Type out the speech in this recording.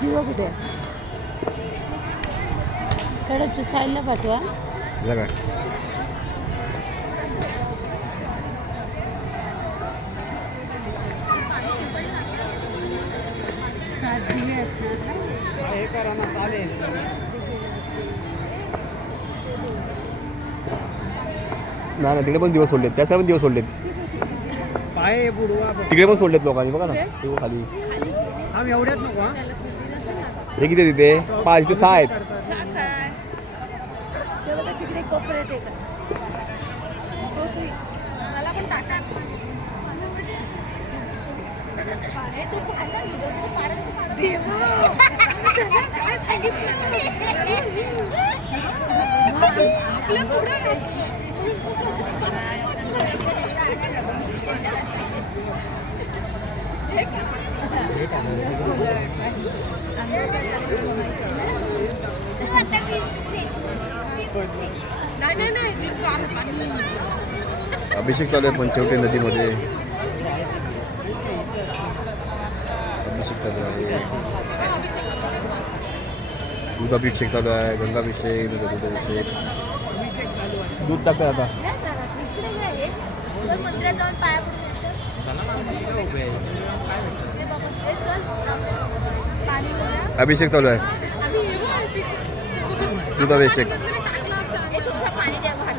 दिवा कुठे कडपच्या साईडला पाठवा जगा सात दिवे असणार हे करा ना चालेल. नाही तिकडे पण दिवस सोडलेत त्याचा पण दिवस सोडलेत पाय बुडवा तिकडे पण सोडलेत लोकांनी बघा ना ते खाली आम्ही एवढ्यात नको हा. हे किती तिथे 5 ते 6 आहेत तिकडे कोपऱ्यात आहे का मला पण टाका अभिषेक चालू आहे पंचवटी नदीमध्ये अभिषेक चालू आहे दूधाभिषेक चालू आहे गंगाभिषेक दूधाभिषेक दूध टाकतात आता मंदिरात जाऊन पाया अभिषेक चालू आहे दूधाभिषेक पाणी द्या भात